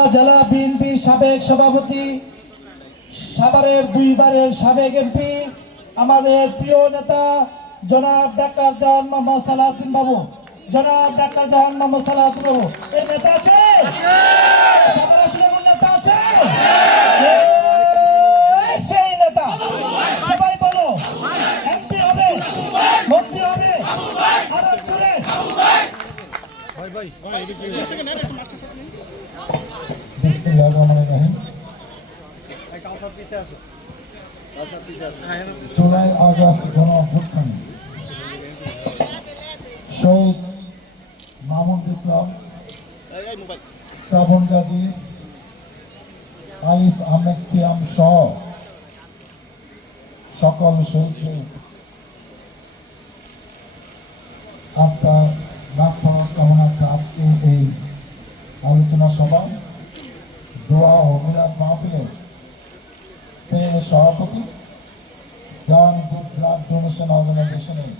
ঢাকা জেলা বিএনপির সাবেক সভাপতি, সাভারের 2 বারের সাবেক এমপি, আমাদের প্রিয় নেতা জনাব ডাক্তার দেওয়ান মোহাম্মদ সালাউদ্দিন বাবু, জনাব ডাক্তার দেওয়ান মোহাম্মদ সালাউদ্দিন বাবু এর নেতা আছে, সাভার আসনের নেতা আছে, সেই নেতা সবাই বলো এমপি হবে, মন্ত্রী হবে, আরো জোরে জুলাই আগস্ট গণ অভ্যুত্থানে শহীদ মামুন বিপ্লব, শ্রাবণ গাজী, আলিফ আহমেদ সিয়াম সহ সকল শহীদদের আত্মার মাগফিরাত কামনার্থে আজকে এই আলোচনা সভা দোয়া ও মিলাদ মাহফিলের স্থানীয় সভাপতি দেওয়ান ব্লাড ডোনেশন অর্গানাইজেশনের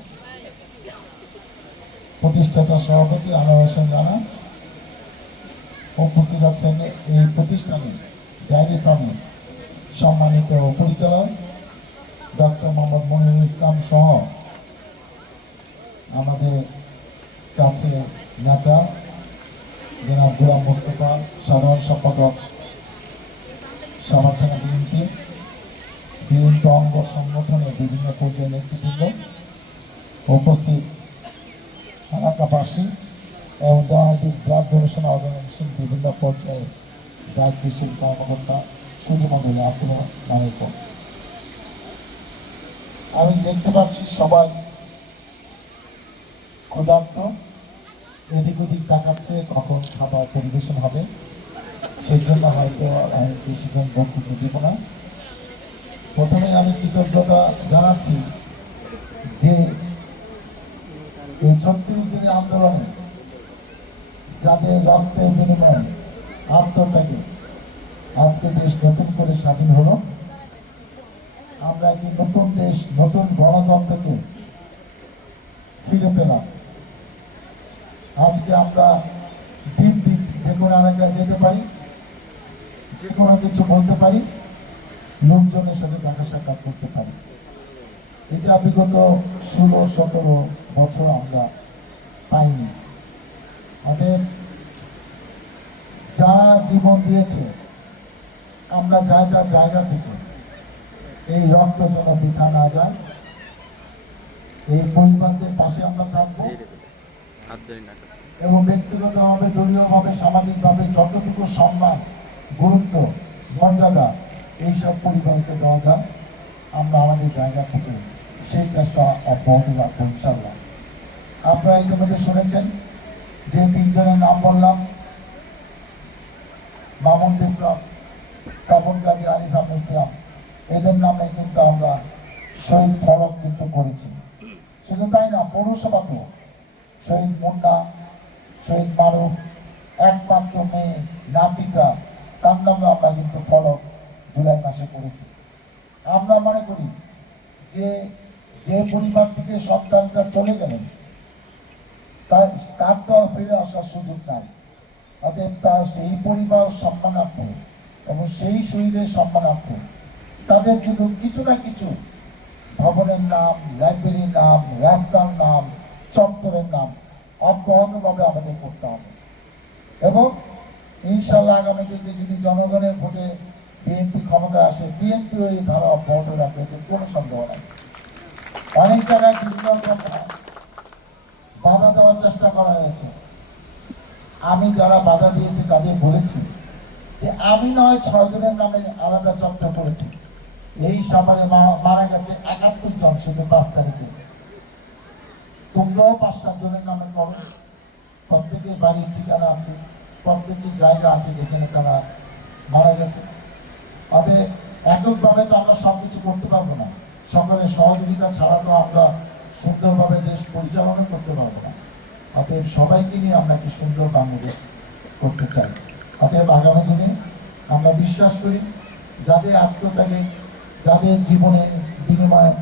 প্রতিষ্ঠাতা সভাপতি আনোয়ার হোসেন রানা, উপস্থিত আছেন এই প্রতিষ্ঠানে ডায়েরি ফার্মের সম্মানিত পরিচালক ডক্টর মোহাম্মদ মনিরুল ইসলাম সহ আমাদের কাছে নেতা জনাব গোলাম মোস্তফা, সাধারণ সম্পাদক সাভার থানা বিএনপি অঙ্গ সংগঠনের বিভিন্ন পর্যায়ের নেতৃবৃন্দ, উপস্থিত এলাকাবাসী এবং ডায়াবেটিস ব্লাড ডোনেশন অর্গানাইজেশন বিভিন্ন পর্যায়ে দায়িত্বশীল কর্মকর্তা সুধীমণ্ডলী আসিফ নায়ক। আমি দেখতে পাচ্ছি সবাই ক্ষুধার্ত, এদিক ওদিক তাকাচ্ছে কখন খাবার পরিবেশন হবে, সেই জন্য হয়তো আমি বেশিক্ষণ বক্তব্য দেব না। প্রথমে আমি কৃতজ্ঞতা জানাচ্ছি যে এই 36 দিনের আন্দোলনে যাদের রক্তের বিনিময়ে আত্মত্যাগে আজকে দেশ নতুন করে স্বাধীন হলো, আমরা একটি নতুন দেশ, নতুন গণতন্ত্রকে ফিরে পেলাম। আজকে আমরা দিন দিন যে কোনো এলাকায় যেতে পারি, যে কোনো কিছু বলতে পারি, লোকজনের সাথে দেখা সাক্ষাৎ করতে পারি। এটা বিগত 16-17 বছর আমরা পাইনি। আমাদের যারা জীবন দিয়েছে, আমরা যার যার জায়গা থেকে এই রক্ত যেন বৃথা না যায়, এই পরিবারদের পাশে আমরা থাকবো এবং ব্যক্তিগতভাবে, দলীয়ভাবে, সামাজিকভাবে যতটুকু সম্মান, গুরুত্ব, মর্যাদা এইসব পরিবারকে দেওয়া যায়, আমরা আমাদের জায়গা থেকে সেই চেষ্টা অব্যাহত রাখবো ইনশাল্লাহ। আপনারা ইতিমধ্যে শুনেছেন যে 3 জনের নাম বললাম, মামুন বিপ্লব, শ্রাবণ গাজী, আলিফ আহমেদ সিয়াম, এদের নামে কিন্তু আমরা শহীদ ফলক কিন্তু করেছি। শুধু তাই না, পৌরসভাতেও শহীদ মুন্না, শহীদ মারুফ, একমাত্র মেয়ে নাফিসা, তার নামে আমরা কিন্তু ফলক জুলাই মাসে করেছি। আমরা মনে করি যে যে পরিবার থেকে সন্তানটা চলে গেলেন তার তো ফিরে আসার সুযোগ নাই, অতএব তার সেই পরিবার সম্মানার্থে এবং সেই শহীদের সম্মানার্থে তাদের জন্য কিছু না কিছু ভবনের নাম, লাইব্রেরির নাম, রাস্তার নাম, চত্বরের নাম অব্যাহতভাবে আমাদের করতে হবে। এবং ইনশাল্লাহ আগামী দিনে যদি জনগণের ভোটে বিএনপি ক্ষমতায় আসে, বিএনপিও এই ধারা অব্যাহত রাখবে, এতে কোনো সন্দেহ নাই। অনেক জায়গায় বিভিন্ন বাধা দেওয়ার চেষ্টা করা হয়েছে। আমি যারা বাধা দিয়েছি তাদের বলেছি যে আমি নয় 6 জনের নামে আলাদা চর্চা করেছি। এই সাভারে মারা গেছে 71 জন শুধু 5 তারিখে। তোমরাও 5-7 জনের নামে করো, প্রত্যেকের বাড়ির ঠিকানা আছে, প্রত্যেকের জায়গা আছে যেখানে তারা মারা গেছে। অতএব এককভাবে তো আমরা সবকিছু করতে পারবো না, সকলের সহযোগিতা ছাড়া তো আমরা সুন্দরভাবে দেশ পরিচালনা করতে পারবো না। অতএব সবাইকে নিয়ে আমরা একটি সুন্দর বাংলাদেশ করতে চাই। অতএব আগামী দিনে আমরা বিশ্বাস করি যাদের আত্মত্যাগে, যাদের জীবনের বিনিময়ে,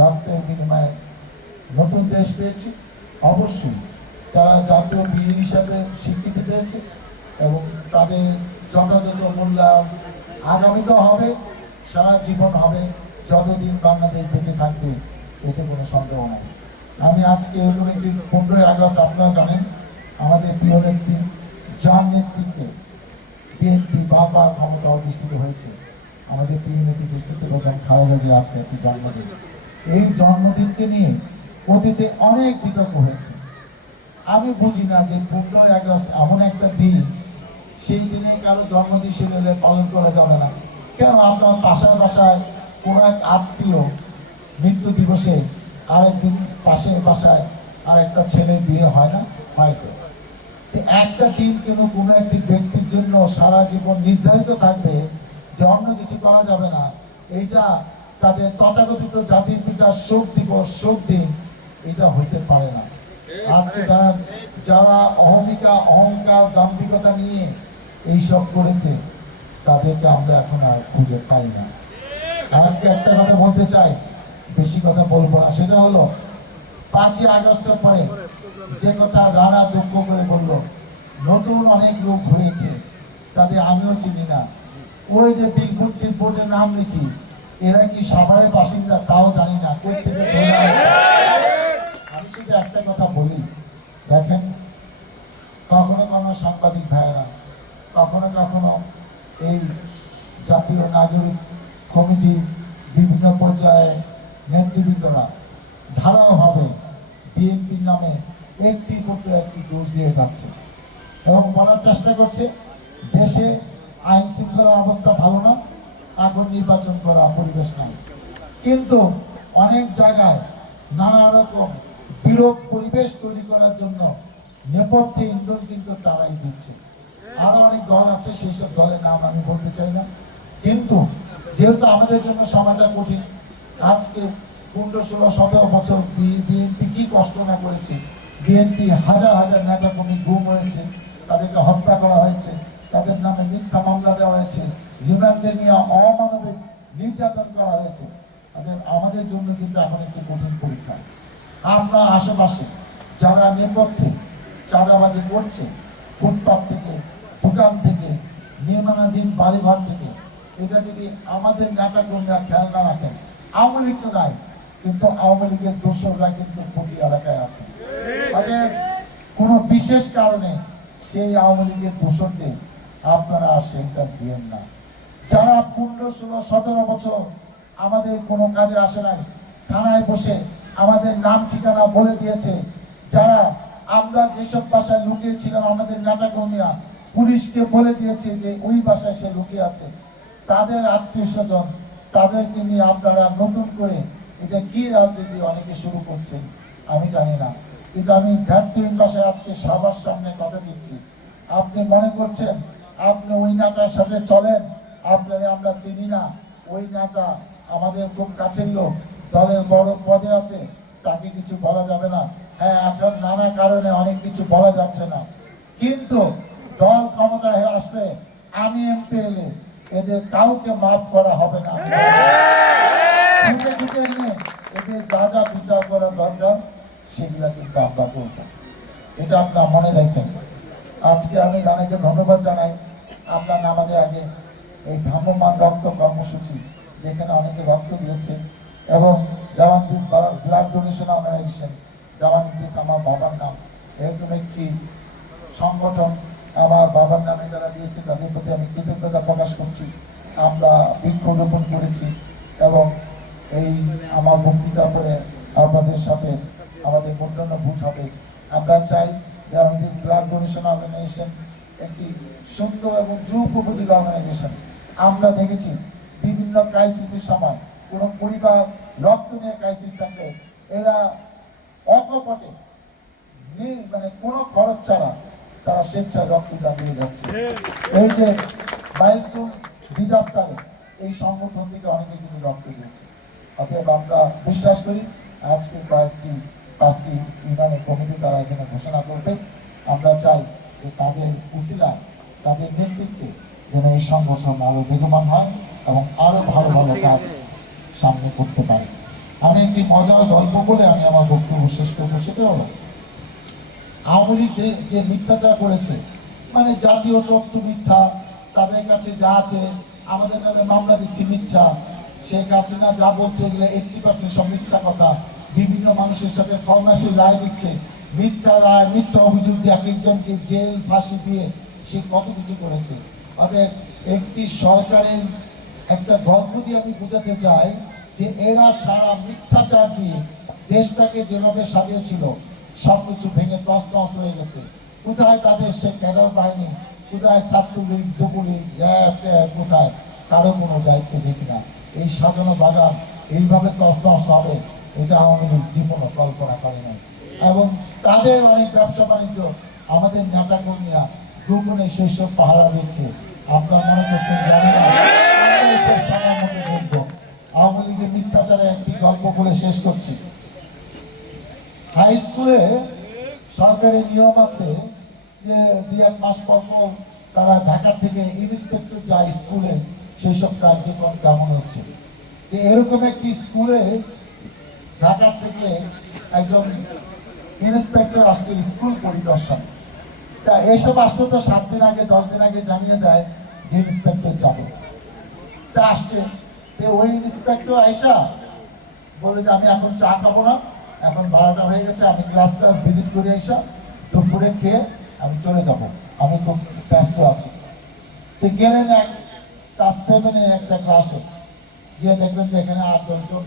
রক্তের বিনিময়ে নতুন দেশ পেয়েছে, অবশ্যই তারা জাতীয় বীর হিসাবে স্বীকৃতি পেয়েছে এবং তাদের যথাযথ মূল্যায়ন আগামীতেও হবে, সারা জীবন হবে, যতদিন বাংলাদেশ বেঁচে থাকবে, এতে কোনো সন্দেহ নাই। আমি আজকে কমিটি 15ই আগস্ট আপনারা জানেন আমাদের প্রিয় নেত্রী যার নেতৃত্বে বিএনপি বারবার ক্ষমতা অধিষ্ঠিত হয়েছে, আমাদের প্রিয় নেত্রী দৃষ্টিতে প্রধান খালেদা জিয়া আজকে একটি জন্মদিন। এই জন্মদিনকে নিয়ে অতীতে অনেক বিতর্ক হয়েছে। আমি বুঝি না যে 15ই আগস্ট এমন একটা দিন, সেই দিনে কারো জন্মদিন হিসেবে পালন করা যাবে না কেন? আপনার বাসায় বাসায় কোনো এক আত্মীয় মৃত্যু দিবসে আরেকদিন পাশের বাসায় আরেকটা ছেলে বিয়ে হয় না? হয়তো একটা দিন কেন কোনো একটি ব্যক্তির জন্য সারা জীবন নির্ধারিত থাকবে যে অন্য কিছু করা যাবে না, এটা তাদের তথাকথিত জাতির পিতার শোক দিবস, শোক দিন, এটা হইতে পারে না। আজকে যারা অহংকার দাম্ভিকতা নিয়ে এইসব করেছে, তাদেরকে আমরা এখন আর খুঁজে পাই না। আজকে একটা কথা বলতে চাই, বেশি কথা বলবো না, সেটা হলো 5ই আগস্টের পরে যে কথা রানা দুঃখ করে বলল, নতুন অনেক লোক হয়েছে, তাদের আমিও চিনি না। ওই যে বিলবোর্ডের নাম লিখি, এরা কি সাভারের বাসিন্দা তাও জানি না, কোথা থেকে ধরে আসে। আমি শুধু একটা কথা বলি, দেখেন, কখনো কখনো সাংবাদিক ভাইয়েরা, কখনো কখনো এই জাতীয় নাগরিক কমিটির বিভিন্ন পর্যায়ে নেতৃবৃন্দরা ধারাবাহিকভাবে বিএনপির নামে একটি পত্র একটি দোষ দিয়ে যাচ্ছে এবং বলার চেষ্টা করছে দেশে আইন শৃঙ্খলার অবস্থা ভালো না, এখন নির্বাচন করা পরিবেশ নাই। কিন্তু অনেক জায়গায় নানা রকম বিরূপ পরিবেশ তৈরি করার জন্য নেপথ্যে ইন্ধন কিন্তু তারাই দিচ্ছে। আরো অনেক দল আছে, সেই সব দলের নাম আমি বলতে চাই না, কিন্তু যেহেতু আমাদের জন্য সময়টা কঠিন, আজকে 15, 16, 17 বছর বিএনপি কি কষ্ট না করেছে। বিএনপি হাজার হাজার নেতা কর্মী গুম হয়েছে, তাদেরকে হত্যা করা হয়েছে, তাদের নামে মিথ্যা মামলা দেওয়া হয়েছে, রিমান্ডে নিয়ে অমানবিক নির্যাতন করা হয়েছে। আমাদের জন্য কিন্তু এখন একটি কঠিন পরীক্ষা। আমরা আশেপাশে যারা নেপথ্যে চাঁদাবাজি করছে, ফুটপাথ থেকে, দোকান থেকে, নির্মাণাধীন বাড়িঘর থেকে, এটা যদি আমাদের নেতা কর্মীরা খেয়াল না রাখেন, আওয়ামী লীগ তো নাই, কিন্তু আওয়ামী লীগের দোসররা কিন্তু প্রতি এলাকায় আছে। তাদের কোনো বিশেষ কারণে সেই আওয়ামী লীগের দোসরদের আপনারা সেটা দিয়েন না। যারা 15, 16, 17 বছর আমাদের কোনো কাজে আসে নাই, থানায় বসে আমাদের নাম ঠিকানা বলে দিয়েছে, যারা আমরা যেসব বাসায় লুকিয়েছিলাম আমাদের নেতা কর্মীরা পুলিশকে বলে দিয়েছে যে ওই বাসায় সে লুকিয়ে আছে, তাদের আত্মীয় স্বজন, তাদেরকে নিয়ে আপনারা নতুন করে এটা কি রাজনীতি অনেকে শুরু করছেন আমি জানি না, কিন্তু আমি ধ্যানহীন ভাষায় আজকে সবার সামনে কথা দিচ্ছি। আপনি মনে করছেন আপনি ওই নেতার সাথে চলেন, আপনারে আমরা চিনি না, ওই নেতা আমাদের খুব কাছের লোক, দলের বড় পদে আছে, তাকে কিছু বলা যাবে না। হ্যাঁ, এখন নানা কারণে অনেক কিছু বলা যাচ্ছে না, কিন্তু দল ক্ষমতায় আসলে, আমি এমপি এলে এদের কাউকে মাফ করা হবে না। এদের যা যা বিচার করা দরকার সেগুলা কিন্তু আমরা করব, এটা আপনার মনে রাখেন। আজকে আমি অনেকে ধন্যবাদ জানাই, আপনার নামাজের আগে এই ভ্রাম্যমান রক্ত কর্মসূচি, যেখানে অনেকে রক্ত দিয়েছে, এবং জাওয়ানদিস ব্লাড ডোনেশন অর্গানাইজেশন, জাওয়ানদিস আমার বাবার নাম, এরকম একটি সংগঠন আমার বাবার নামে যারা দিয়েছে, তাদের প্রতি আমি কৃতজ্ঞতা প্রকাশ করছি। আমরা বৃক্ষরোপণ করেছি এবং এই আমার বক্তৃতা করে আপনাদের সাথে আমাদের মূল্যায়ন বুঝ হবে। আমরা চাই জাওয়ানদিস ব্লাড ডোনেশন অর্গানাইজেশন একটি সুন্দর এবং যুগোপযোগী অর্গানাইজেশন। আমরা দেখেছি বিভিন্ন ক্রাইসিসের সময় কোনো পরিবার রক্ত নিয়ে ক্রাইসিস থাকলে এরা অকপটে মানে কোনো খরচ ছাড়া তারা স্বেচ্ছায় রক্তদান দিয়ে যাচ্ছে। এই যে মাইলস্টোন ডিজাস্টারে এই সংগঠন থেকে অনেকে কিন্তু রক্ত দিয়েছে। অতএব আমরা বিশ্বাস করি আজকে কয়েকটি 5টি ইউনিয়নের কমিটি তারা এখানে ঘোষণা করবে। আমরা চাই যে তাদের উসিলায়, তাদের নেতৃত্বে যেন এই সংগঠন আরো বেগবান হয় এবং আরো ভালো ভালো কাজ সামনে করতে পারে। আমি একটি মজার গল্প বলে আমি আমার বক্তব্য শেষ করবো, সেটা হলো আওয়ামী লীগ যে মিথ্যাচার করেছে, মানে জাতীয় তথ্য মিথ্যা, তাদের কাছে যা আছে আমাদের নামে মামলা দিচ্ছে মিথ্যা। শেখ হাসিনা যা বলছে এগুলো 80% সব মিথ্যা কথা। বিভিন্ন মানুষের সাথে ফরমাসি রায় দিচ্ছে, মিথ্যা রায়, মিথ্যা অভিযোগ দিয়ে এক একজনকে জেল ফাঁসি দিয়ে সে কত কিছু করেছে। অতএব একটি সরকারের একটা গল্প দিয়ে আমি বোঝাতে চাই যে এরা সারা মিথ্যাচার দিয়ে দেশটাকে যেভাবে সাজিয়েছিল সবকিছু ভেঙে তছনছ হয়ে গেছে। কোথায় তাদের সে ক্যাডার বাহিনী, কোথায় ছাত্রলীগ, যুবলীগ, র্যাব ট্যাব, কোথায় কারো কোনো দায়িত্ব দেখি না। এই সাজানো বাগান এইভাবে তছনছ হবে এটা আওয়ামী লীগ জীবনও কল্পনা করে নাই। এবং তাদের অনেক ব্যবসা বাণিজ্য আমাদের নেতা কর্মীরা গোপনে শৈশব পাহারা দিচ্ছে। আপনারা মনে করছেন জানি না, আমরা এসব সময়ের মধ্যে দেখবো। আওয়ামী লীগের মিথ্যাচারে একটি গল্প বলে শেষ করছি। হাই স্কুলে সরকারি নিয়ম আছে যে 2-1 মাস পর পর তারা ঢাকা থেকে ইন্সপেক্টর যায় স্কুলে সেসব কার্যক্রম কেমন হচ্ছে। এরকম একটি স্কুলে ঢাকা থেকে একজন ইন্সপেক্টর আসছে স্কুল পরিদর্শন। তা এইসব আসতে তো 7 দিন আগে 10 দিন আগে জানিয়ে দেয় যে ইন্সপেক্টর যাবে। তা আসছে, ওই ইন্সপেক্টর আইসা বলে যে আমি এখন চা খাবো না, এখন 12টা হয়ে গেছে, আমি ক্লাসটা ভিজিট করে আইসা দুপুরে খেয়ে আমি চলে যাব, আমি খুব ব্যস্ত আছি। তো গেলেন ক্লাস 7-এ একটা ক্লাসে, গিয়ে দেখলেন যে এখানে 8-10 জন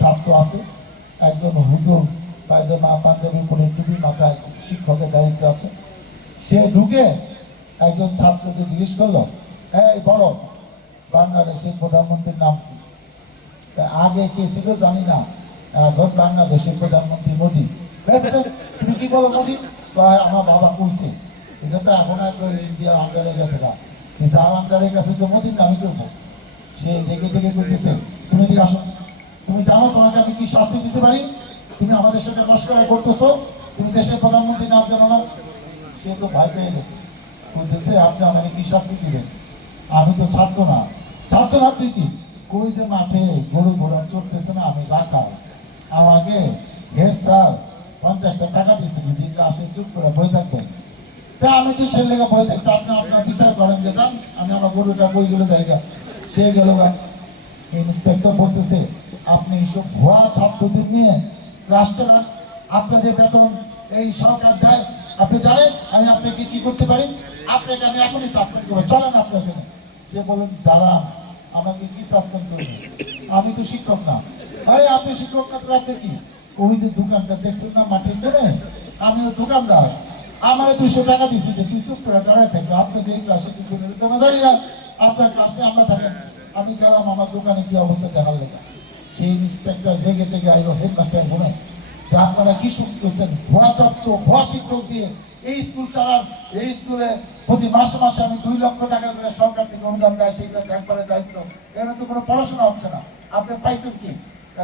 ছাত্র আছে, একজন হুজুর পায়জামা পাঞ্জাবি পরে টুপি মাথায় শিক্ষকের দায়িত্ব আছে। সে ঢুকে একজন ছাত্রকে জিজ্ঞেস করলো, এই বলো বাংলাদেশের প্রধানমন্ত্রীর নাম কি? আগে কে ছিল জানি না, এখন বাংলাদেশের প্রধানমন্ত্রী মোদী। তুমি কি বলো মোদী? আমার বাবা করছে, এটা তো এখন একবার ইন্ডিয়া আন্ডারে গেছে না, যার আন্ডারে গেছে তো মোদীর নামই করবো। সে ডেকে ডেকে করতেছে, তুমি এদিকে আসো, তুমি জানো তোমাকে আমি কি শাস্তি দিতে পারি? তুমি আমাদের সাথে মস্করা করতেছো, তুমি দেশের প্রধানমন্ত্রীর নাম জানো না? সে তো ভয় পেয়ে গেছে, বলতেছে আপনি আমাকে কি শাস্তি দিবেন? আমি তো ছাত্র না। ছাত্র না তুই কি? কই যে মাঠে গরু ঘোড়া চড়তেছে না, আমি রাখাল, আমাকে হেড স্যার 50টা টাকা দিয়েছে, যদি ক্লাসে চুপ করে বই থাকবেন। তা আমি তো সে লেগে বই দেখছি, আপনি আপনার বিচার করেন যে যান, আমি আমার গরুটা বইগুলো জায়গা। সে গেল, ইন্সপেক্টর বলতেছে আপনি এইসব ভুয়া ছাত্রদের নিয়ে ক্লাস চালান, আপনাদের বেতন এই সরকার দেয়, আপনি জানেন আমি আপনাকে কি করতে পারি? আপনাকে আমি এখনই সাসপেন্ড করবো, চলেন আপনাকে। সে বলেন দাঁড়ান, আমাকে কি সাসপেন্ড করবেন? আমি তো শিক্ষক না। আরে আপনি শিক্ষক না, আপনি কি? ওই যে দোকানটা দেখছেন না মাঠে করে, আমি ওই দোকানদার, আমার 200 টাকা দিচ্ছি যে তুই চুপ করে দাঁড়ায় থাকবে, আপনি যে ক্লাসে কি করবেন তোমরা জানি না, আপনার ক্লাসে আমরা থাকেন। আমি গেলাম আমার দোকানে কি অবস্থা দেখার লেগে। সেই ইন্সপেক্টর রেগে টেগে আইলো হেডমাস্টার বলে যে আপনারা কি করছেন? ভুয়া ছাত্র, ভুয়া শিক্ষক দিয়ে এই স্কুল চালান। এই স্কুলে প্রতি মাসে মাসে আমি 2 লক্ষ টাকা করে সরকার থেকে অনুদান দেয়, সেইগুলো একবারের দায়িত্ব। এখানে তো কোনো পড়াশোনা হচ্ছে না, আপনি পাইছেন কি?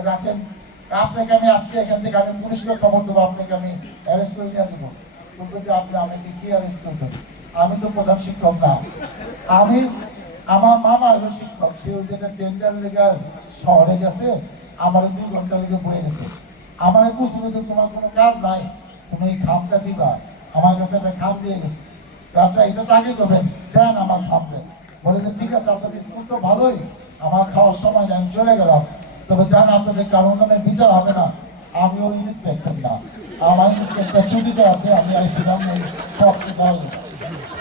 রাখেন, আপনাকে আমি আজকে এখান থেকে আমি পুলিশকে খবর দেবো, আপনাকে আমি অ্যারেস্ট করে নিয়ে দেবো। বলবো যে আপনি আমাকে কি অ্যারেস্ট করবেন? আমি তো প্রধান শিক্ষক না, আমি আমার মামা হলো শিক্ষক। সে ওই যেটা টেন্ডার লেগে শহরে গেছে, আমার 2 ঘন্টা লেগে পড়ে গেছে। আমার বুঝবে যে তোমার কোনো কাজ নাই, তুমি এই খামটা দিবা। আমার কাছে একটা খাম দিয়ে গেছে, আচ্ছা এটা তো আগে করবেন, দেন আমার খামটা। বলে যে ঠিক আছে, আপনাদের স্কুল তো ভালোই, আমার খাওয়ার সময় আমি চলে গেলাম, তবে জান আপনাদের কারোর নামে বিচার হবে না। আমি ওই ইন্সপেক্টর না, আমার ইন্সপেক্টর ছুটিতে আছে, আমি আইছিলাম হসপিটাল।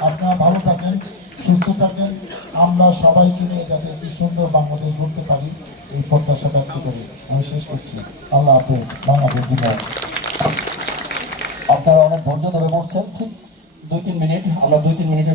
আপনারা ভালো থাকেন, সুস্থ থাকেন, আমরা সবাইকে নিয়ে যাতে একটি সুন্দর বাংলাদেশ গড়তে পারি এই প্রত্যাশা ব্যক্ত করি আমি শেষ করছি। আল্লাহ হাফেজ, বাংলাদেশ জিন্দাবাদ। আপনারা অনেক ধৈর্য ধরে বসছেন, ঠিক 2-3 মিনিট, আমরা 2-3 মিনিটের